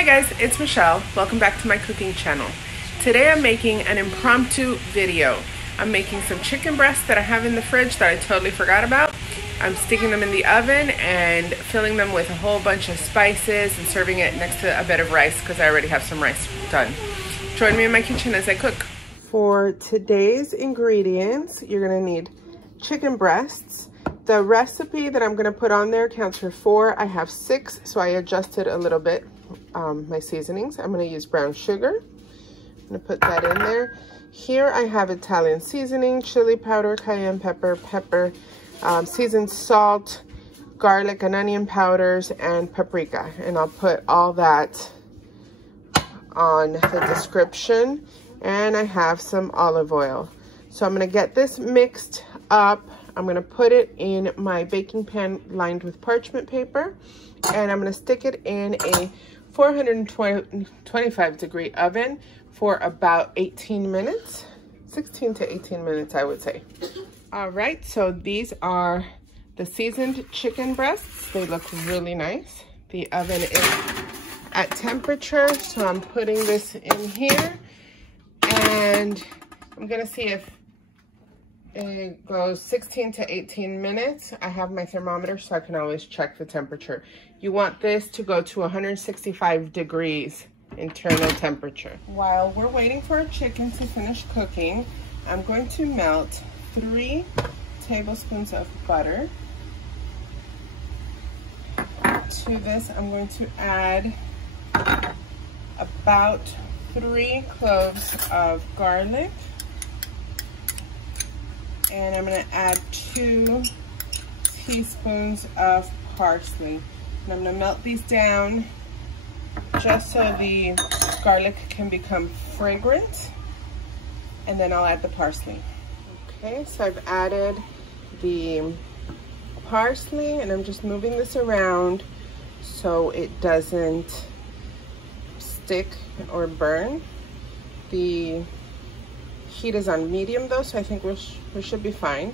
Hi guys, it's Michelle. Welcome back to my cooking channel. Today I'm making an impromptu video. I'm making some chicken breasts that I have in the fridge that I totally forgot about. I'm sticking them in the oven and filling them with a whole bunch of spices and serving it next to a bed of rice because I already have some rice done. Join me in my kitchen as I cook. For today's ingredients, you're gonna need chicken breasts. The recipe that I'm gonna put on there counts for 4. I have 6, so I adjusted a little bit my seasonings. I'm gonna use brown sugar. I'm gonna put that in there. Here I have Italian seasoning, chili powder, cayenne pepper, seasoned salt, garlic and onion powders, and paprika. And I'll put all that on the description. And I have some olive oil. So I'm gonna get this mixed up. I'm gonna put it in my baking pan lined with parchment paper, and I'm gonna stick it in a 425 degree oven for about 18 minutes, 16 to 18 minutes, I would say. All right, so these are the seasoned chicken breasts. They look really nice. The oven is at temperature, so I'm putting this in here, and I'm gonna see if it goes 16 to 18 minutes. I have my thermometer, so I can always check the temperature. You want this to go to 165 degrees internal temperature. While we're waiting for our chicken to finish cooking, I'm going to melt 3 tablespoons of butter. To this, I'm going to add about 3 cloves of garlic. And I'm gonna add 2 teaspoons of parsley. And I'm gonna melt these down just so the garlic can become fragrant. And then I'll add the parsley. Okay, so I've added the parsley, and I'm just moving this around so it doesn't stick or burn. The heat is on medium though, so I think we should be fine.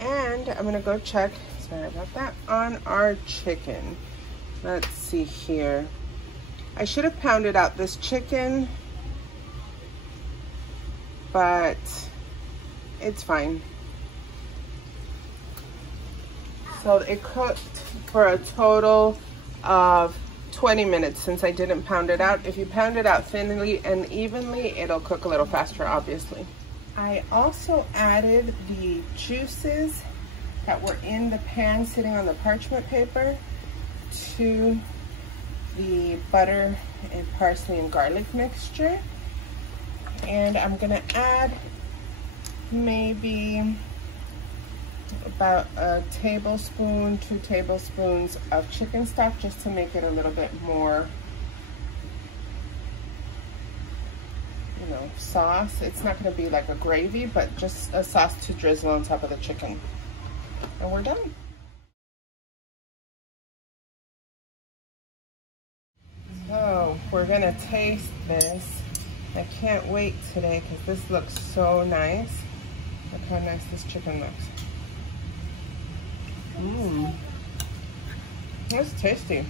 And I'm gonna go check, sorry about that, on our chicken. Let's see here. I should have pounded out this chicken, but it's fine. So it cooked for a total of 20 minutes since I didn't pound it out. If you pound it out thinly and evenly, it'll cook a little faster, obviously. I also added the juices that were in the pan sitting on the parchment paper to the butter and parsley and garlic mixture. And I'm gonna add maybe about a tablespoon, 2 tablespoons of chicken stock just to make it a little bit more, you know, sauce. It's not going to be like a gravy, but just a sauce to drizzle on top of the chicken. And we're done. So we're going to taste this. I can't wait today because this looks so nice. Look how nice this chicken looks. That's tasty.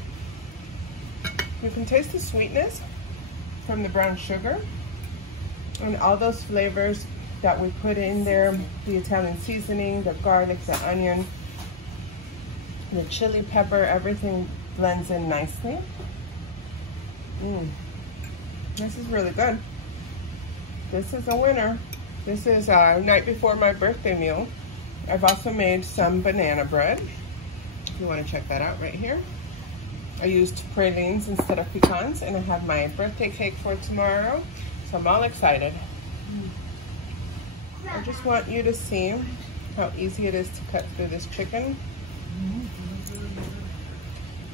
You can taste the sweetness from the brown sugar and all those flavors that we put in there, the Italian seasoning, the garlic, the onion, the chili pepper, everything blends in nicely. This is really good. This is a winner. This is night before my birthday meal. I've also made some banana bread. If you want to check that out right here. I used pralines instead of pecans, and I have my birthday cake for tomorrow. So I'm all excited. I just want you to see how easy it is to cut through this chicken.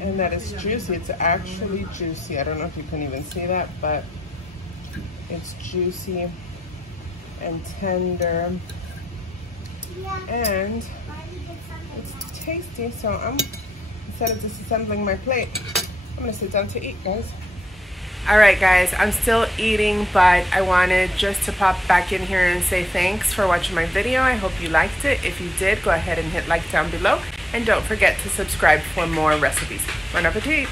And that it's juicy. It's actually juicy. I don't know if you can even see that, but it's juicy and tender. And it's tasty, so instead of disassembling my plate, I'm gonna sit down to eat, guys. All right, guys, I'm still eating, but I wanted just to pop back in here and say thanks for watching my video. I hope you liked it. If you did, go ahead and hit like down below, and don't forget to subscribe for more recipes. Bon appetit!